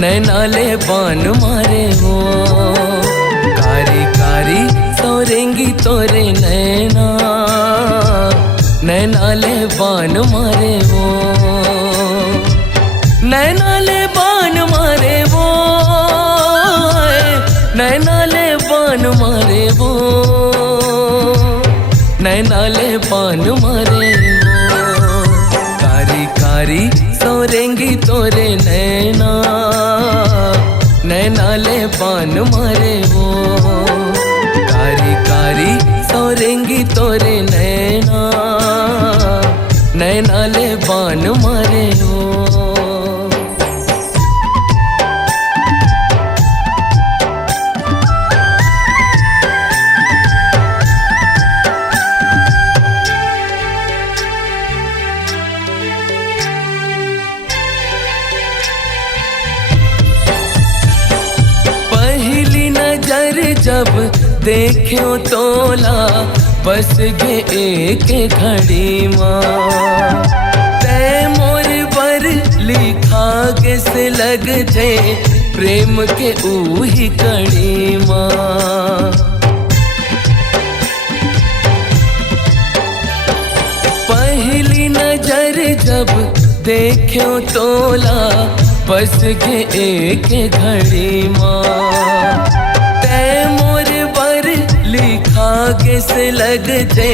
नैनाले बान मारे वो, कारी कारी सोरेंगी तोरे नैना, नैनाले बान मारे वो, नैनाले बान मारे वो, नैनाले बान मारे वो, नैनाले बान मारे वो, कारी कारी सोरेंगी तोरे नैना, नैनाले बान मारे वो, कारी कारी सोरेंगी तोरे नैना, नैनाले बान मारे वो। जब देखो तोला बस गे एक घड़ी माँ, तै मोर बर लिखा के से लग जे प्रेम के ऊही कड़ी माँ। पहली नजर जब देखो तोला बस गे एक घड़ी माँ, मोर बर लिखा के से लग जे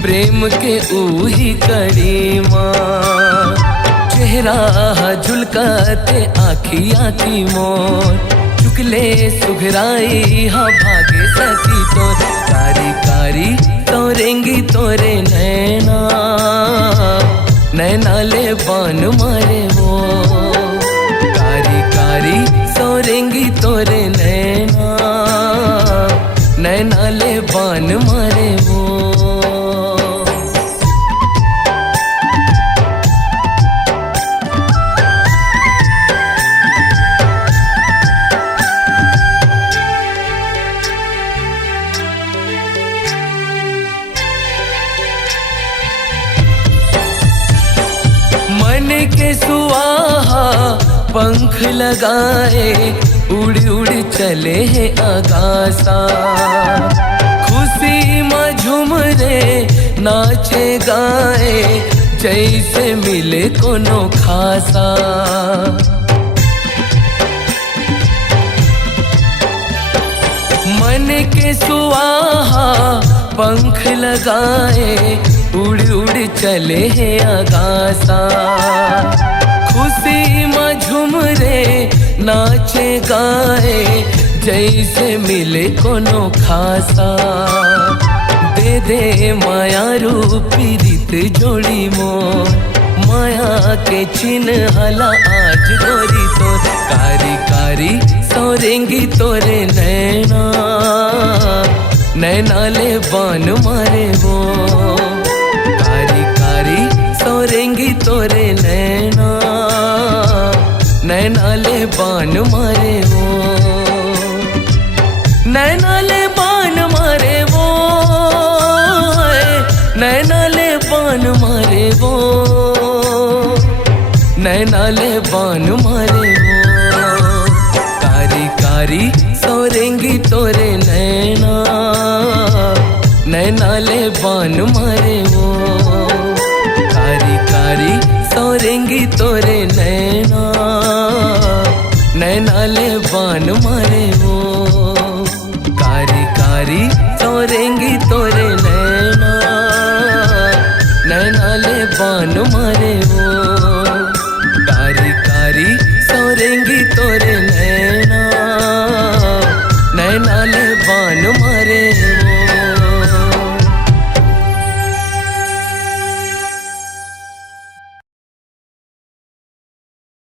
प्रेम के ऊही कड़ी माँ। चेहरा झुलकाते आखी आखी मोर, चुकले सुघराई हाँ भागे सकी तोर, कारी कारी तोरेंगी तोरे नैना, नैनाले बान मारे वो, कारी कारी सोरेंगी तोरे नैना, नैनाले बान मारे वो। मन के सुआहा पंख लगाए उड़ उड़ चले हैं आकाशा, खुशी में झूम रे नाचे गाए जैसे मिले कोनो खासा। मन के सुआहा पंख लगाए उड़ उड़ चले हैं आकाशा, खुशी में झूम रे नाचे गाए जैसे मिले कोनो खासा। दे दे माया रूपी रीत जोड़ी मोर, माया के चिन्ह हला आज गोरी तोर, कारी कारी सोरेंगी तोरे नैना, नैनाले बान मारे वो, कारी कारी सोरेंगी तोरे नैना, नैनाले बान मारे वो, नैनाले बान मारे वो, नैनाले बान मारे वो, नैनाले बान मारे वो, कारी कारी सोरेंगी तोरे नैना, नैनाले बान मारे वो, कारी कारी सोरेंगी तोरे नैना, नैनाले बान मारे वो, कारी कारी सोरेंगी तोरे नैना, नैनाले बान मारे वो, कारी कारी सोरेंगी तोरे नैना, नैनाले